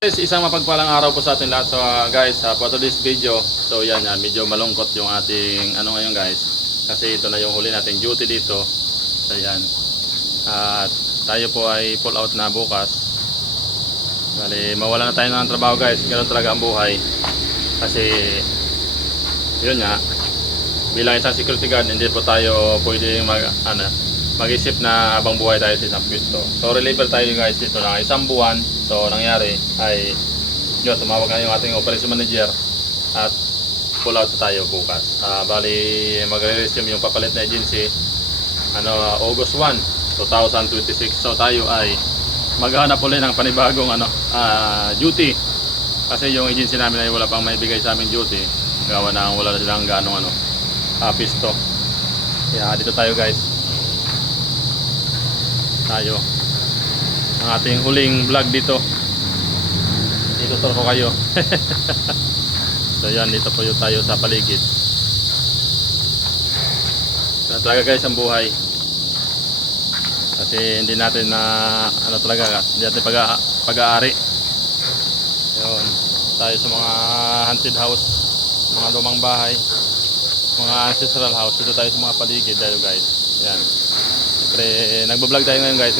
Guys, isang mapagpalang araw po sa ating lahat. So guys, for today's video, so yan, medyo malungkot yung ating ano ngayon guys. Kasi ito na yung huli nating duty dito. So yan. At tayo po ay pull out na bukas. Bali, mawala na tayo ng trabaho guys. Ganun talaga ang buhay. Kasi yun nga, bilang isang security guard, hindi po tayo pwedeng mag-isip na habang buhay tayo sa isang pwesto. So reliever tayo guys dito ng isang buwan. So nangyari ay yun, tumawag na yung ating operation manager at pull out tayo bukas. Bali magre-resume yung papalit na agency August 1, 2026. So tayo ay maghahanap ulit ng panibagong duty. Kasi yung agency namin ay wala pang maibigay sa amin duty. Gawa na wala na silang ganong pisto. Kaya dito tayo guys. Tayo ang ating huling vlog dito. Itutur ko kayo. So yan, dito po yung tayo sa paligid. So talaga guys ang buhay. Kasi hindi natin hindi natin pag-aari. Yun, tayo sa mga haunted house, mga lumang bahay, mga ancestral house. Dito tayo sa mga paligid tayo guys. Yan. Nagbo-vlog tayo ngayon guys.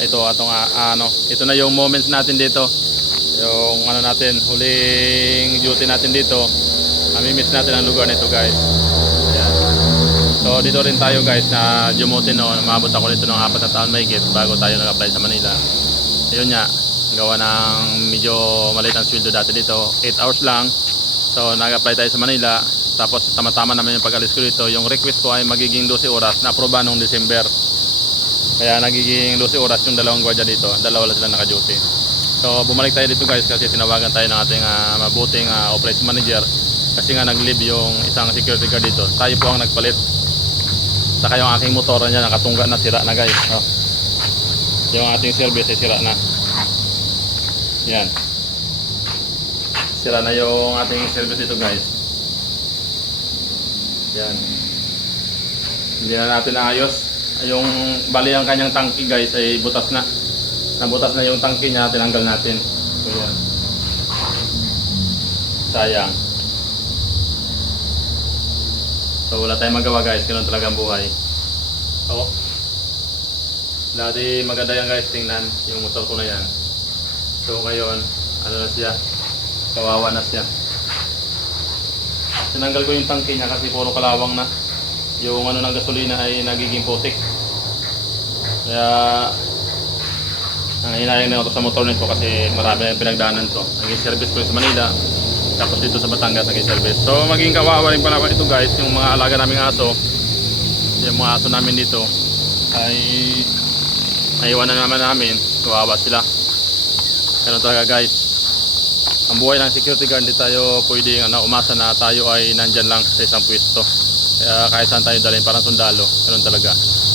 Ito na yung moments natin dito. Yung natin, huling duty natin dito. Mamimiss natin ang lugar nito guys. Ayan. So dito rin tayo guys na dumuti noon. Umabot ako nito ng 4 na taon mahigit bago tayo nag-apply sa Manila. Ayun nga, gawa ng medyo maliit ang sweldo dati dito, 8 hours lang. So nag-apply tayo sa Manila. Tapos tama-tama naman yung pag-alis ko dito. Yung request ko ay magiging 12 oras na aproba noong December. Kaya nagiging 12 oras yung dalawang gwardiya dito. Dalawa lang sila naka-duty. So bumalik tayo dito guys kasi tinawagan tayo ng ating mabuting operation manager. Kasi nga nag-leave yung isang security guard dito. Tayo po ang nagpalit. Saka yung aking motor niya nakatungga na, sira na guys. Yung ating service ay sira na. Yan. Sira na yung ating service dito guys. Yan. Hindi na natin naayos. Yung bali ang kanyang tangke guys ay butas na. Nabutas na yung tangke niya, tinanggal natin. So yan. Sayang. So wala tayong magawa guys, ganoon talaga ang buhay. So dati maganda yan guys, tingnan yung motor ko na yan. So ngayon, na siya? Kawawa na siya. Tinanggal ko yung tangke niya kasi puro kalawang na. Yung ng gasolina ay nagiging putik. Kaya hinayang na ako sa motor nito kasi marami na yung pinagdaanan to. Naging service ko sa Manila, tapos dito sa Batangas naging service. So maging kawawa rin pala ito guys, yung mga alaga naming aso. Yung mga aso namin dito ay naiwanan naman namin. Kawawa sila. Ganun talaga guys. Ang buhay ng security guard, hindi tayo pwedeng umasa na tayo ay nandyan lang sa isang pwesto. Kaya kahit saan tayo dalhin, parang sundalo. Ganun talaga.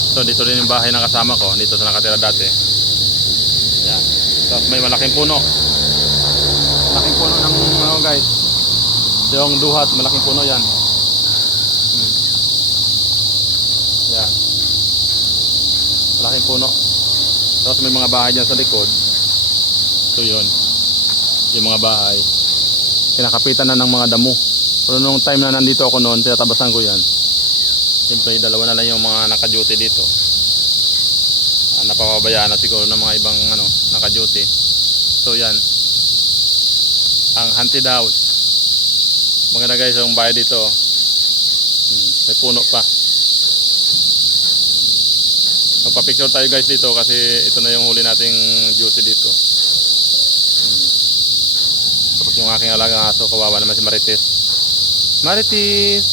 So dito rin yung bahay ng kasama ko, dito sa nakatira dati. Yan. Tapos may malaking puno. Malaking puno ng guys. Yung duhat, malaking puno yan. Yan. Malaking puno. Tapos may mga bahay dyan sa likod. So yun. Yung mga bahay kinakapitan na ng mga damo. Pero nung time na nandito ako noon, tinatabasan ko yan. Siyempre dalawa na lang yung mga naka-duty dito. Napapabayaan na siguro ng mga ibang naka-duty. So yan, ang haunted house. Maganda guys yung bahay dito. May puno pa. Magpa-picture tayo guys dito kasi ito na yung huli nating duty dito. Tapos yung aking alagang aso, kawawa naman si Marites. Marites.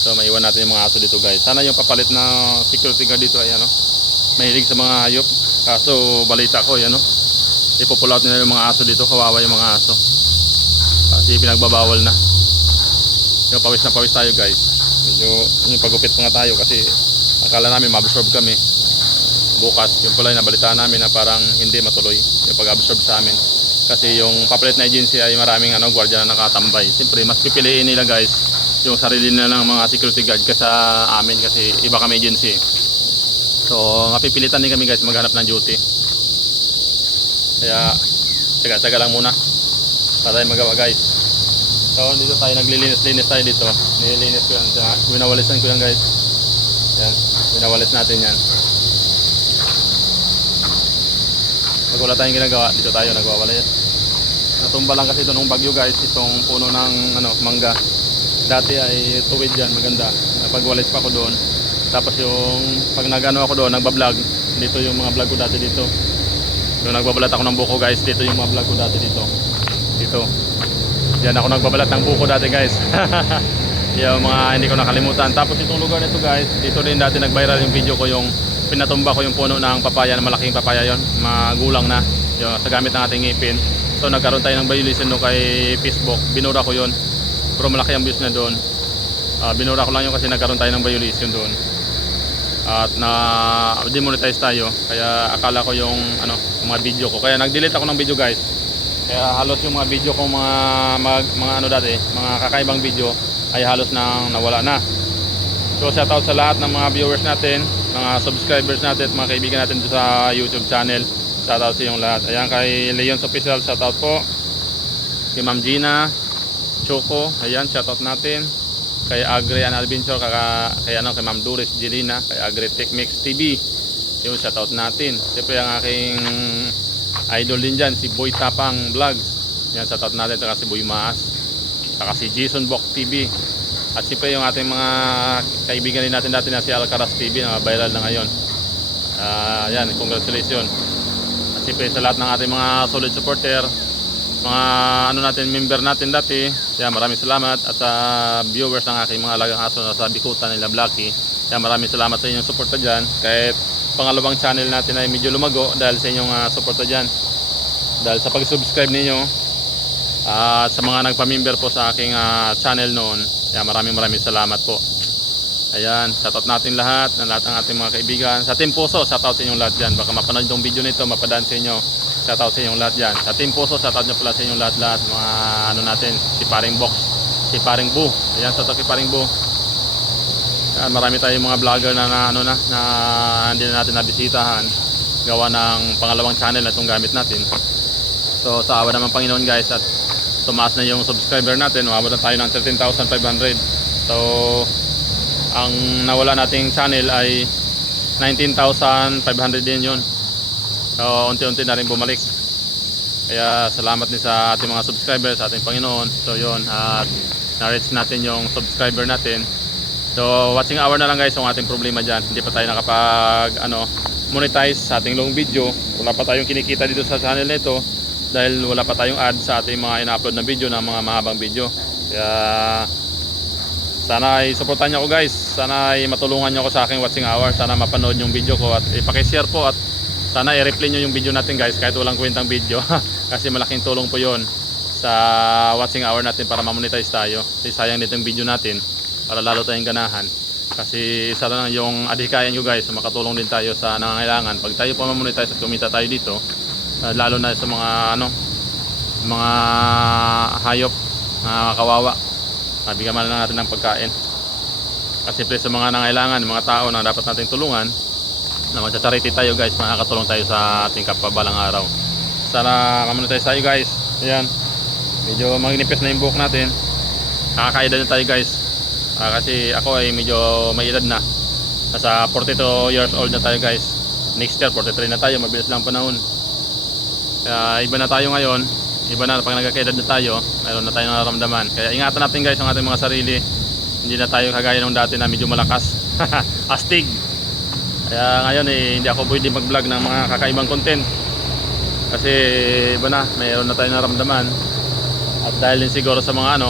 So maiwan natin yung mga aso dito guys. Sana yung papalit na security guard dito ay mahilig sa mga hayop. Kaso balita ko ipo-pull out nila yung mga aso dito. Kawawa yung mga aso. Kasi pinagbabawal na. Yung pawis na pawis tayo guys. Medyo yung pagupit pa nga tayo kasi akala namin ma-absorb kami. Bukas yung pala nabalitaan namin na parang hindi matuloy yung pag-absorb sa amin kasi yung papalit na agency ay maraming gwardiya na nakatambay. Siyempre mas pipiliin nila guys yung sarili nila ng mga security guard kaysa amin kasi iba kami agency. So mapipilitan din kami guys maghanap ng duty. Kaya tsaga-tsaga lang muna para tayo magawa guys. So dito tayo naglilinis-linis tayo dito. Nililinis ko yan, winawalisan ko yan guys. Yan, winawalis natin yan. Pag wala tayong ginagawa, dito tayo nagwawalis. Natumba lang kasi ito nung bagyo guys, itong puno ng mangga. Dati ay tuwid yan, maganda. Napagwalis pa ako doon. Tapos yung pag nagano ako doon, nagbablog, dito yung mga vlog ko dati dito. Yung nagbabalat ako ng buko guys, dito yung mga vlog ko dati dito. Dito. Diyan ako nagbabalat ng buko dati guys. Yung mga hindi ko nakalimutan. Tapos itong lugar nito guys, dito rin dati nag-viral yung video ko, yung pinatumba ko yung puno ng papaya, na malaking papaya yon, magulang na. Yung sa gamit ng ating ngipin. So nagkaroon tayo ng violation no kay Facebook. Binura ko yon. Pero malaki ang views na doon. Binura ko lang yun kasi nagkaroon tayo ng violation doon. At na demonetize tayo. Kaya akala ko yung mga video ko. Kaya nag-delete ako ng video guys. Kaya halos yung mga video ko mga dati, mga kakaibang video ay halos nang nawala na. So shoutout sa lahat ng mga viewers natin, mga subscribers natin at mga kaibigan natin sa YouTube channel. Shoutout sa inyong lahat. Ayan, kay Leon's Official, shoutout po. Kay Ma'am Gina, Choco, ayan, shoutout natin. Kay Agri and Adventure, kay Ma'am Doris Jelina, kay Agri Tech Mix TV. Yung shoutout natin. Siyempre ang aking idol din dyan, si Boy Tapang Vlogs. Yan, shoutout natin. Saka si Boy Maas. Saka si Jason Bok TV. At siyempre yung ating mga kaibigan din natin dati na si Alcaraz TV na viral na ngayon. Yan, congratulations. At siyempre sa lahat ng ating mga solid supporter, mga member natin dati, yan, maraming salamat. At sa viewers ng aking mga alagang aso na sa bikutan nila Blacky, yan, maraming salamat sa inyong suporta dyan. Kahit pangalawang channel natin ay medyo lumago dahil sa inyong suporta dyan, dahil sa pag-subscribe ninyo at sa mga nagpa-member po sa aking channel noon. Yan, maraming salamat po. Ayan, shoutout natin lahat ng ating mga kaibigan sa Team Puso. Shoutout sa inyong lahat dyan. Baka mapanood yung video nito, mapadaan sa inyo. Shoutout sa inyong lahat dyan. Sa Team Puso, shoutout nyo pala sa inyong lahat mga natin, si Paring Box, si Paring Bu. Ayan, shoutout kay Paring Bu. Yan, marami tayong mga vlogger na hindi na natin nabisitahan gawa ng pangalawang channel na itong gamit natin. So sa awa naman Panginoon guys, at tumaas na yung subscriber natin, umabot na tayo ng 13,500. So ang nawala nating channel ay 19,500 din yun. So unti-unti na rin bumalik. Kaya salamat din sa ating mga subscribers, sa ating Panginoon. So yun, at na-reach natin yung subscriber natin. So watching hour na lang guys ang ating problema dyan. Hindi pa tayo nakapag monetize sa ating long video. Wala pa tayong kinikita dito sa channel nito dahil wala pa tayong ad sa ating mga ina-upload na video, na mga mahabang video. Kaya sana ay supportan nyo ako guys. Sana ay matulungan nyo ako sa aking watching hour. Sana mapanood yung video ko at ipakishare po, at sana i-replay nyo yung video natin guys kahit walang kwentang video. Kasi malaking tulong po yon sa watching hour natin para ma-monetize tayo. Kasi sayang nito yung video natin, para lalo tayong ganahan. Kasi isa lang yung adhikayan ko guys, makatulong din tayo sa nangangailangan. Pag tayo po ma-monetize at kumita tayo dito, lalo na sa mga hayop na kawawa, bigyan man lang natin ng pagkain. Kasi sa mga nangangailangan, mga tao na dapat nating tulungan, na magsa-charity tayo guys, makakatulong tayo sa ating kapwa balang araw. Sana ma-monetize tayo guys. Ayan, medyo magnipis na yung buhok natin. Nakakaedad na tayo guys. Kasi ako ay medyo may edad na. Nasa 42 years old na tayo guys. Next year 43 na tayo, mabilis lang panahon. Iba na tayo ngayon. Iba na pag nagkakaedad na tayo, mayroon na tayong nararamdaman. Kaya ingatan natin guys ang ating mga sarili. Hindi na tayo kagaya nung dati na medyo malakas. Astig. Kaya ngayon hindi ako pwede mag-vlog ng mga kakaibang content. Kasi iba na, mayroon na tayong nararamdaman. At dahil din siguro sa mga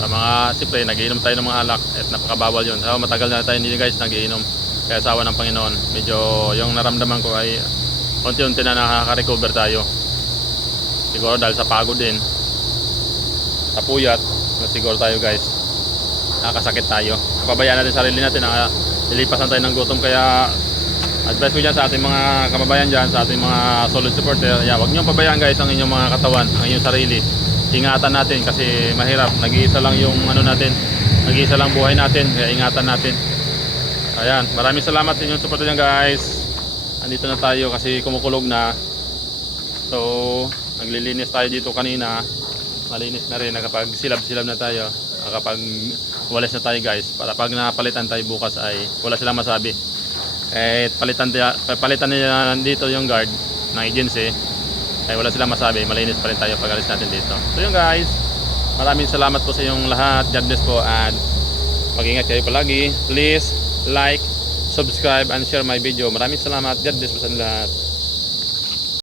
sa mga siyempre nagiinom tayo ng mga alak at napakabawal yun. So matagal na tayo hindi guys nagiinom. Kaya sa awa ng Panginoon, medyo yung naramdaman ko ay unti-unti na nakaka-recover tayo. Siguro dahil sa pagod din, sa puyat, siguro tayo guys, nakakasakit tayo. Pabayaan natin sarili natin, nilipasan tayo ng gutom. Kaya advice ko dyan sa ating mga kababayan dyan, sa ating mga solid supporter, huwag nyo pabayaan guys ang inyong mga katawan, ang inyong sarili. Ingatan natin kasi mahirap, nag-iisa lang yung natin, nag-iisa lang buhay natin, kaya ingatan natin. Ayan, maraming salamat sa inyong support dyan guys. Andito na tayo kasi kumukulog na. So, naglilinis tayo dito kanina. Malinis na rin, nakapag-silab-silab na tayo. Nakapag walis na tayo guys. Para pag napalitan tayo bukas ay wala silang masabi. Palitan nila dito yung guard ng agency. Ay wala silang masabi, malinis pa rin tayo pag alis natin dito. So yun guys, maraming salamat po sa inyong lahat. God bless po and mag-ingat kayo palagi. Please like, subscribe and share my video. Maraming salamat. God bless po sa lahat.